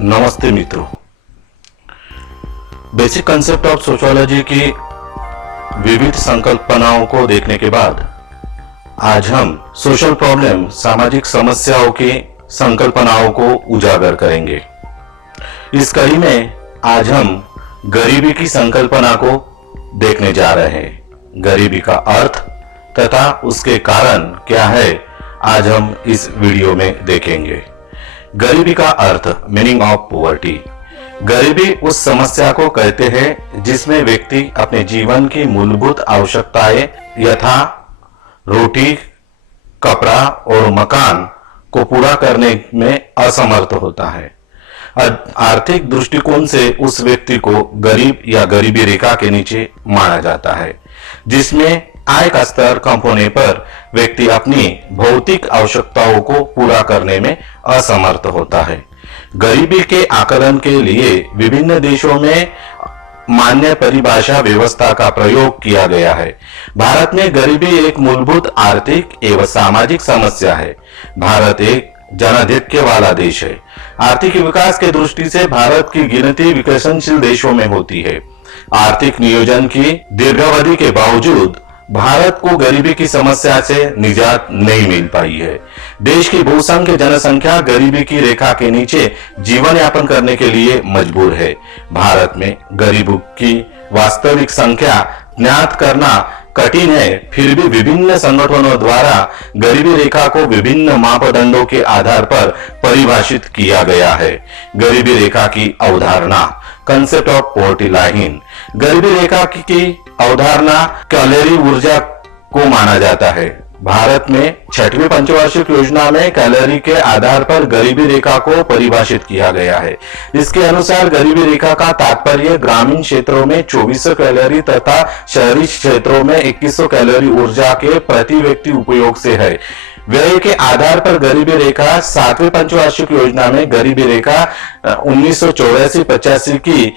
नमस्ते मित्रों। Basic concept of sociology की विविध संकल्पनाओं को देखने के बाद आज हम सोशल प्रॉब्लम, सामाजिक समस्याओं की संकल्पनाओं को उजागर करेंगे। इस कड़ी में आज हम गरीबी की संकल्पना को देखने जा रहे हैं। गरीबी का अर्थ तथा उसके कारण क्या है, आज हम इस वीडियो में देखेंगे। गरीबी का अर्थ, मीनिंग ऑफ पॉवर्टी। गरीबी उस समस्या को कहते हैं जिसमें व्यक्ति अपने जीवन की मूलभूत आवश्यकताएं यथा रोटी, कपड़ा और मकान को पूरा करने में असमर्थ होता है। आर्थिक दृष्टिकोण से उस व्यक्ति को गरीब या गरीबी रेखा के नीचे माना जाता है, जिसमें आय का स्तर कम होने पर व्यक्ति अपनी भौतिक आवश्यकताओं को पूरा करने में असमर्थ होता है। गरीबी के आकलन के लिए विभिन्न देशों में मान्य परिभाषा व्यवस्था का प्रयोग किया गया है। भारत में गरीबी एक मूलभूत आर्थिक एवं सामाजिक समस्या है। भारत एक जनाधिक्य वाला देश है। आर्थिक विकास के दृष्टि से भारत की गिनती विकसनशील देशों में होती है। आर्थिक नियोजन की दीर्घावधि के बावजूद भारत को गरीबी की समस्या से निजात नहीं मिल पाई है। देश की बहुसंख्य जनसंख्या गरीबी की रेखा के नीचे जीवन यापन करने के लिए मजबूर है। भारत में गरीबों की वास्तविक संख्या ज्ञात करना कठिन है, फिर भी विभिन्न संगठनों द्वारा गरीबी रेखा को विभिन्न मापदंडों के आधार पर परिभाषित किया गया है। गरीबी रेखा की अवधारणा, कंसेप्ट ऑफ पॉवर्टी लाइन। गरीबी रेखा की अवधारणा कैलोरी ऊर्जा को माना जाता है। भारत में 6वीं पंचवार्षिक योजना में कैलोरी के आधार पर गरीबी रेखा को परिभाषित किया गया है। इसके अनुसार गरीबी रेखा का तात्पर्य ग्रामीण क्षेत्रों में 2400 कैलोरी तथा शहरी क्षेत्रों में 2100 कैलोरी ऊर्जा के प्रति व्यक्ति उपयोग से है। व्यय के आधार पर गरीबी रेखा 7वीं पंचवार्षिक योजना में गरीबी रेखा 1984-85 की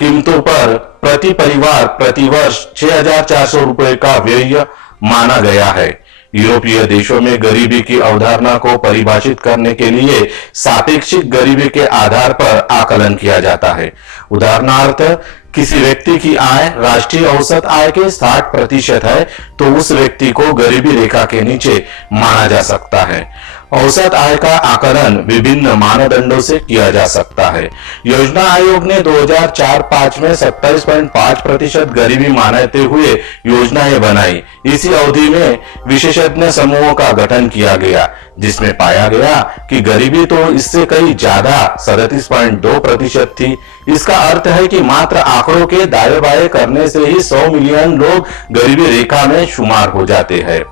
कीमतों पर प्रति परिवार प्रति वर्ष 6400 रुपए का व्यय माना गया है। यूरोपीय देशों में गरीबी की अवधारणा को परिभाषित करने के लिए सापेक्षिक गरीबी के आधार पर आकलन किया जाता है। उदाहरणार्थ, किसी व्यक्ति की आय राष्ट्रीय औसत आय के 60% है तो उस व्यक्ति को गरीबी रेखा के नीचे माना जा सकता है। औसत आय का आकलन विभिन्न मानदंडों से किया जा सकता है। योजना आयोग ने 2004-05 में 27.5% गरीबी मानते हुए योजनाएं बनाई। इसी अवधि में विशेषज्ञ समूहों का गठन किया गया, जिसमें पाया गया कि गरीबी तो इससे कहीं ज्यादा 37.2% थी। इसका अर्थ है कि मात्र आंकड़ों के दाएं बाएं करने से ही 100 मिलियन लोग गरीबी रेखा में शुमार हो जाते हैं।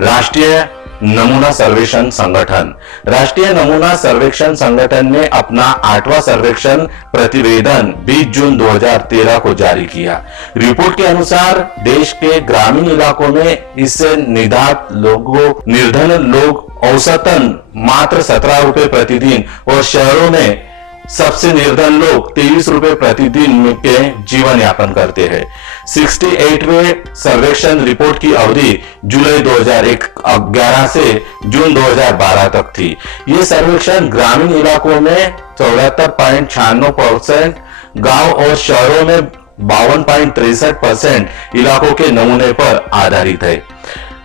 राष्ट्रीय नमूना सर्वेक्षण संगठन। राष्ट्रीय नमूना सर्वेक्षण संगठन ने अपना 8वां सर्वेक्षण प्रतिवेदन 20 जून 2013 को जारी किया। रिपोर्ट के अनुसार देश के ग्रामीण इलाकों में इससे निर्धन लोग औसतन मात्र 17 रुपए प्रतिदिन और शहरों में सबसे निर्धन लोग 23 रुपए प्रतिदिन के जीवन यापन करते हैं। 68वें सर्वेक्षण रिपोर्ट की अवधि जुलाई 2011 से जून 2012 तक थी। ये सर्वेक्षण ग्रामीण इलाकों में 74.96%, गांव और शहरों में 52.63% इलाकों के नमूने पर आधारित है।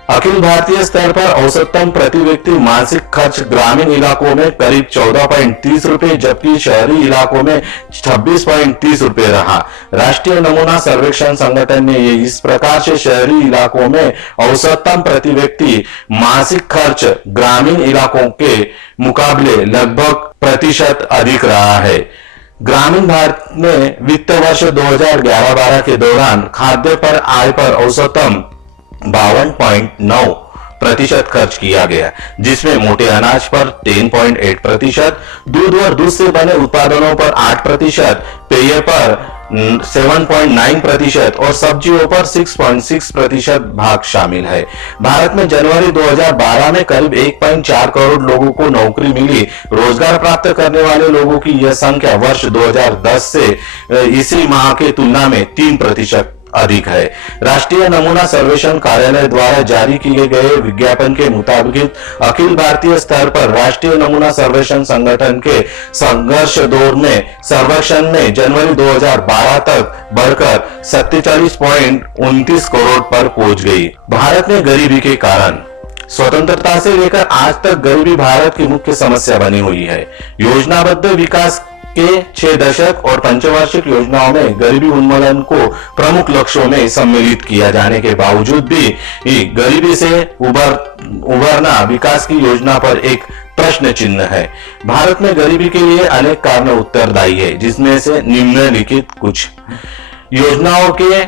अखिल भारतीय स्तर पर औसतन प्रति व्यक्ति मासिक खर्च ग्रामीण इलाकों में करीब 14.30 रुपए जबकि शहरी इलाकों में 26.30 रुपए रहा। राष्ट्रीय नमूना सर्वेक्षण संगठन ने ये इस प्रकार से शहरी इलाकों में औसतन प्रति व्यक्ति मासिक खर्च ग्रामीण इलाकों के मुकाबले लगभग प्रतिशत अधिक रहा है। ग्रामीण भारत में वित्त वर्ष 2011-12 के दौरान खाद्य पर आय पर औसतन 52.9% खर्च किया गया, जिसमें मोटे अनाज पर 10.8%, दूध और दूध से बने उत्पादनों पर 8%, पेय पर 7.9% और सब्जियों पर 6.6% भाग शामिल है। भारत में जनवरी 2012 में करीब 1.4 करोड़ लोगों को नौकरी मिली। रोजगार प्राप्त करने वाले लोगों की यह संख्या वर्ष 2010 से इसी माह के तुलना में 3% अधिक है। राष्ट्रीय नमूना सर्वेक्षण कार्यालय द्वारा जारी किए गए विज्ञापन के मुताबिक अखिल भारतीय स्तर पर राष्ट्रीय नमूना सर्वेक्षण संगठन के संघर्ष दौर में सर्वेक्षण में जनवरी 2012 तक बढ़कर 47.29 करोड़ पर पहुंच गई। भारत में गरीबी के कारण स्वतंत्रता से लेकर आज तक गरीबी भारत की मुख्य समस्या बनी हुई है। योजनाबद्ध विकास के 6 दशक और पंचवार्षिक योजनाओं में गरीबी उन्मूलन को प्रमुख लक्ष्यों में सम्मिलित किया जाने के बावजूद भी गरीबी से उबरना विकास की योजना पर एक प्रश्न चिन्ह है। भारत में गरीबी के लिए अनेक कारण उत्तरदायी है, जिसमें से निम्नलिखित कुछ: योजनाओं के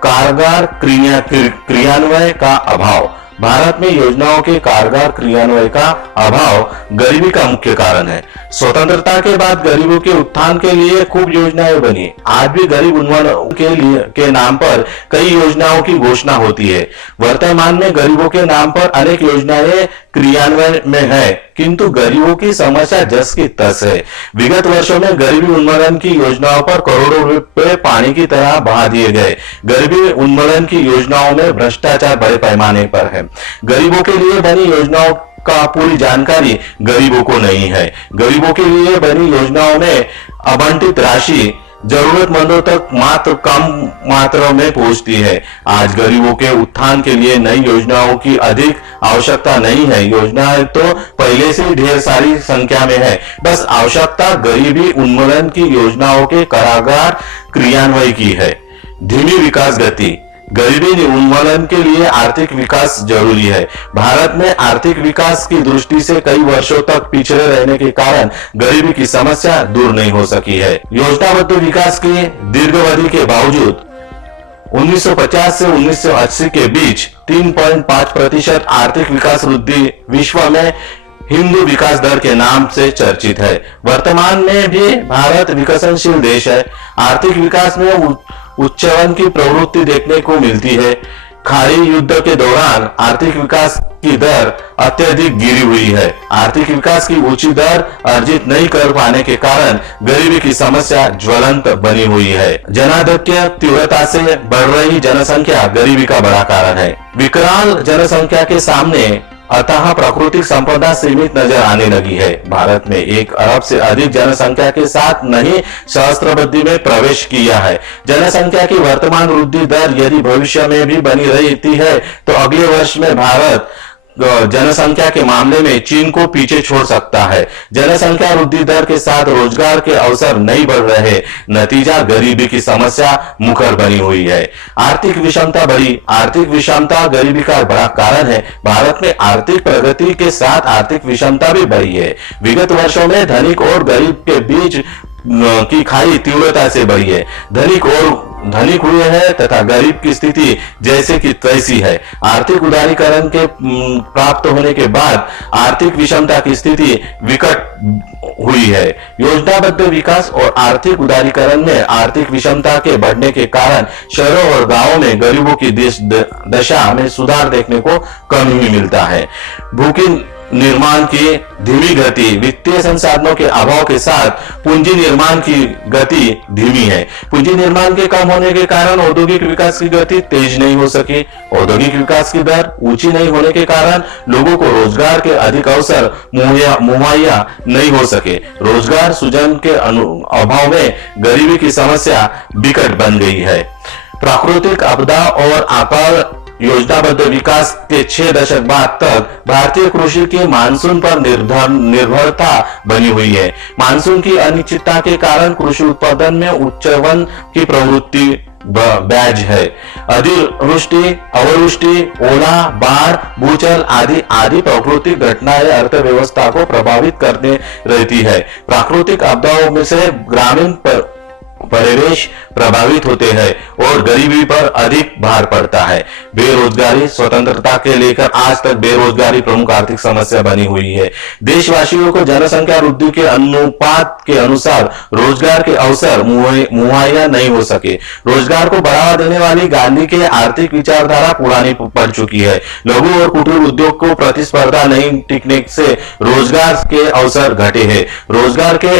कारगर क्रियान्वयन का अभाव। भारत में योजनाओं के कारगर क्रियान्वयन का अभाव गरीबी का मुख्य कारण है। स्वतंत्रता के बाद गरीबों के उत्थान के लिए खूब योजनाएं बनी। आज भी गरीब उन्मूलन के नाम पर कई योजनाओं की घोषणा होती है। वर्तमान में गरीबों के नाम पर अनेक योजनाएं क्रियान्वयन में है, किंतु गरीबों की समस्या जस की तस है। विगत वर्षों में गरीबी उन्मूलन की योजनाओं पर करोड़ों रुपए पानी की तरह बहा दिए गए। गरीबी उन्मूलन की योजनाओं में भ्रष्टाचार बड़े पैमाने पर है। गरीबों के लिए बनी योजनाओं का पूरी जानकारी गरीबों को नहीं है। गरीबों के लिए बनी योजनाओं में आवंटित राशि जरूरतमंदों तक मात्र कम मात्रा में पहुंचती है। आज गरीबों के उत्थान के लिए नई योजनाओं की अधिक आवश्यकता नहीं है। योजनाएं तो पहले से ढेर सारी संख्या में है, बस आवश्यकता गरीबी उन्मूलन की योजनाओं के कारगर क्रियान्वयन की है। धीमी विकास गति। गरीबी उन्मूलन के लिए आर्थिक विकास जरूरी है। भारत में आर्थिक विकास की दृष्टि से कई वर्षों तक पिछड़े रहने के कारण गरीबी की समस्या दूर नहीं हो सकी है। योजनाबद्ध विकास की दीर्घावधि के बावजूद 1950 से 1980 के बीच 3.5% आर्थिक विकास वृद्धि विश्व में हिंदू विकास दर के नाम से चर्चित है। वर्तमान में भी भारत विकसनशील देश है। आर्थिक विकास में उच्चारण की प्रवृत्ति देखने को मिलती है। खाड़ी युद्ध के दौरान आर्थिक विकास की दर अत्यधिक गिरी हुई है। आर्थिक विकास की ऊंची दर अर्जित नहीं कर पाने के कारण गरीबी की समस्या ज्वलंत बनी हुई है। जनाधिक्य तीव्रता से बढ़ रही जनसंख्या गरीबी का बड़ा कारण है। विकराल जनसंख्या के सामने अतः प्राकृतिक संपदा सीमित नजर आने लगी है। भारत में 1 अरब से अधिक जनसंख्या के साथ नहीं सहस्त्राब्दी में प्रवेश किया है। जनसंख्या की वर्तमान वृद्धि दर यदि भविष्य में भी बनी रहती है तो अगले वर्ष में भारत जनसंख्या के मामले में चीन को पीछे छोड़ सकता है। जनसंख्या वृद्धि दर के साथ रोजगार के अवसर नहीं बढ़ रहे, नतीजा गरीबी की समस्या मुखर बनी हुई है। आर्थिक विषमता बढ़ी। आर्थिक विषमता गरीबी का बड़ा कारण है। भारत में आर्थिक प्रगति के साथ आर्थिक विषमता भी बढ़ी है। विगत वर्षों में धनिक और गरीब के बीच की खाई तीव्रता से बढ़ी है। धनिक हुए हैं तथा गरीब की स्थिति जैसे कि तैसी है। आर्थिक उदारीकरण के प्राप्त होने के बाद आर्थिक विषमता की स्थिति विकट हुई है। योजनाबद्ध विकास और आर्थिक उदारीकरण में आर्थिक विषमता के बढ़ने के कारण शहरों और गांवों में गरीबों की दशा में सुधार देखने को कम ही मिलता है। भूखी निर्माण की धीमी गति। वित्तीय संसाधनों के अभाव के साथ पूंजी निर्माण की गति धीमी है। पूंजी निर्माण के कम होने के कारण औद्योगिक विकास की गति तेज नहीं हो सकी। औद्योगिक विकास की दर ऊंची नहीं होने के कारण लोगों को रोजगार के अधिक अवसर मुहैया नहीं हो सके। रोजगार सृजन के अभाव में गरीबी की समस्या विकट बन गई है। प्राकृतिक आपदा और अकाल योजनाबद्ध विकास के 6 दशक बाद तक भारतीय कृषि की मानसून पर निर्भरता बनी हुई है। मानसून की अनिश्चितता के कारण कृषि उत्पादन में उच्चवन की प्रवृत्ति बैज है। अतिवृष्टि, अववृष्टि, ओला, बाढ़, भूचल आदि प्राकृतिक घटनाएं अर्थव्यवस्था को प्रभावित करने रहती है। प्राकृतिक आपदाओं में से ग्रामीण परिवेश प्रभावित होते हैं और गरीबी पर अधिक भार पड़ता है। बेरोजगारी। स्वतंत्रता के लेकर आज तक बेरोजगारी प्रमुख आर्थिक समस्या बनी हुई है। देशवासियों को जनसंख्या वृद्धि के अनुपात के अनुसार रोजगार के अवसर मुहैया नहीं हो सके। रोजगार को बढ़ावा देने वाली गांधी के आर्थिक विचारधारा पुरानी पड़ चुकी है। लघु और कुटीर उद्योग को प्रतिस्पर्धा नहीं टिकने से रोजगार के अवसर घटे हैं। रोजगार के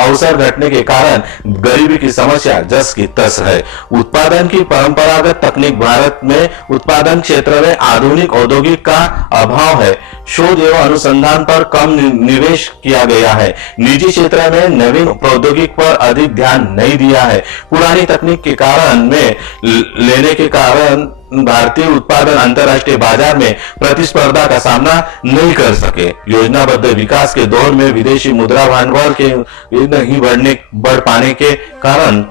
अवसर घटने के कारण गरीबी की समस्या जस की तस है। उत्पादन की परंपरागत तकनीक भारत में उत्पादन क्षेत्र में आधुनिक औद्योगिक का अभाव है। शोध एवं अनुसंधान पर कम निवेश किया गया है। निजी क्षेत्र में नवीन प्रौद्योगिक पर अधिक ध्यान नहीं दिया है। पुरानी तकनीक के कारण में लेने के कारण भारतीय उत्पादन अंतर्राष्ट्रीय बाजार में प्रतिस्पर्धा का सामना नहीं कर सके। योजनाबद्ध विकास के दौर में विदेशी मुद्रा भांडवल के नहीं बढ़ पाने के कारण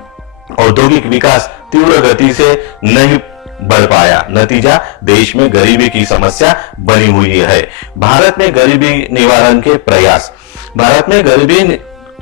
औद्योगिक विकास तीव्र गति से नहीं बढ़ पाया। नतीजा देश में गरीबी की समस्या बनी हुई है। भारत में गरीबी निवारण के प्रयास। भारत में गरीबी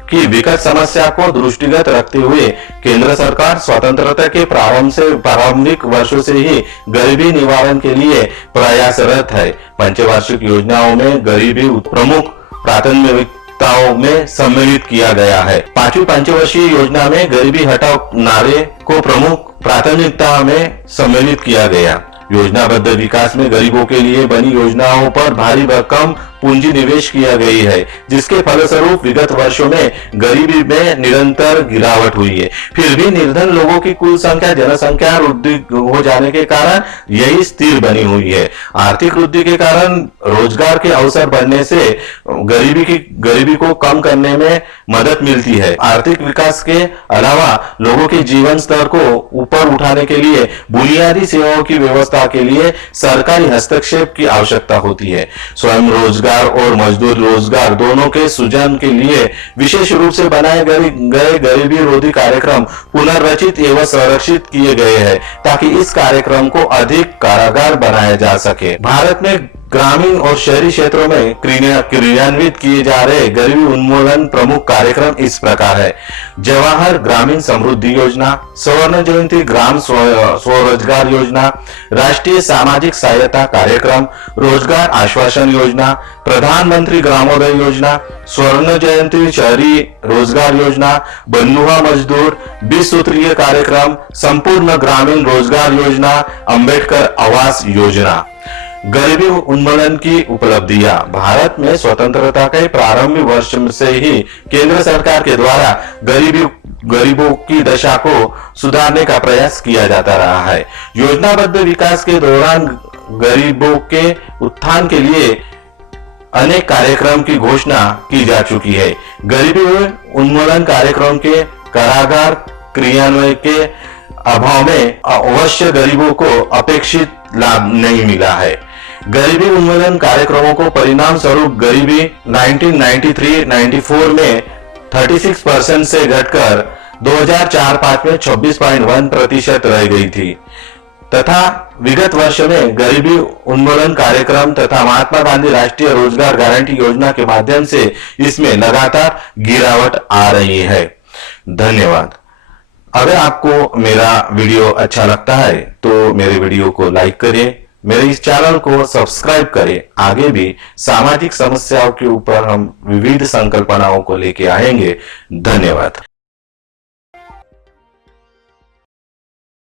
की विकट समस्या को दृष्टिगत रखते हुए केंद्र सरकार स्वतंत्रता के प्रारंभिक वर्षों से ही गरीबी निवारण के लिए प्रयासरत है। पंचवार्षिक योजनाओं में गरीबी प्रमुख प्राथमिकताओं में सम्मिलित किया गया है। पांचवी पंचवर्षीय योजना में गरीबी हटाओ नारे को प्रमुख प्राथमिकता में सम्मिलित किया गया। योजनाबद्ध विकास में गरीबों के लिए बनी योजनाओं पर भारी भरकम पूंजी निवेश किया गई है, जिसके फलस्वरूप विगत वर्षों में गरीबी में निरंतर गिरावट हुई है। फिर भी निर्धन लोगों की कुल संख्या जनसंख्या वृद्धि हो जाने के कारण यही स्थिर बनी हुई है। आर्थिक वृद्धि के कारण रोजगार के अवसर बढ़ने से गरीबी को कम करने में मदद मिलती है। आर्थिक विकास के अलावा लोगों के जीवन स्तर को ऊपर उठाने के लिए बुनियादी सेवाओं की व्यवस्था के लिए सरकारी हस्तक्षेप की आवश्यकता होती है। स्वयं रोजगार और मजदूर रोजगार दोनों के सृजन के लिए विशेष रूप से बनाए गए गरीबी रोधी कार्यक्रम पुनर्रचित एवं संरक्षित किए गए हैं, ताकि इस कार्यक्रम को अधिक कारगर बनाया जा सके। भारत में ग्रामीण और शहरी क्षेत्रों में क्रियान्वित किए जा रहे गरीबी उन्मूलन प्रमुख कार्यक्रम इस प्रकार है। जवाहर ग्रामीण समृद्धि योजना, स्वर्ण जयंती ग्राम स्वरोजगार योजना, राष्ट्रीय सामाजिक सहायता कार्यक्रम, रोजगार आश्वासन योजना, प्रधानमंत्री ग्रामोदय योजना, स्वर्ण जयंती शहरी रोजगार योजना, बंधुआ मजदूर, 20 सूत्रीय कार्यक्रम, संपूर्ण ग्रामीण रोजगार योजना, अंबेडकर आवास योजना। गरीबी उन्मूलन की उपलब्धियां। भारत में स्वतंत्रता के प्रारंभिक वर्ष से ही केंद्र सरकार के द्वारा गरीबों की दशा को सुधारने का प्रयास किया जाता रहा है। योजनाबद्ध विकास के दौरान गरीबों के उत्थान के लिए अनेक कार्यक्रम की घोषणा की जा चुकी है। गरीबी उन्मूलन कार्यक्रम के कारगर क्रियान्वयन के अभाव में अवश्य गरीबों को अपेक्षित लाभ नहीं मिला है। गरीबी उन्मूलन कार्यक्रमों को परिणाम स्वरूप गरीबी 1993-94 में 36% से घटकर 2004-05 में 26.1% रह गई थी तथा विगत वर्ष में गरीबी उन्मूलन कार्यक्रम तथा महात्मा गांधी राष्ट्रीय रोजगार गारंटी योजना के माध्यम से इसमें लगातार गिरावट आ रही है। धन्यवाद। अगर आपको मेरा वीडियो अच्छा लगता है तो मेरे वीडियो को लाइक करिए, मेरे इस चैनल को सब्सक्राइब करें। आगे भी सामाजिक समस्याओं के ऊपर हम विविध संकल्पनाओं को लेके आएंगे। धन्यवाद।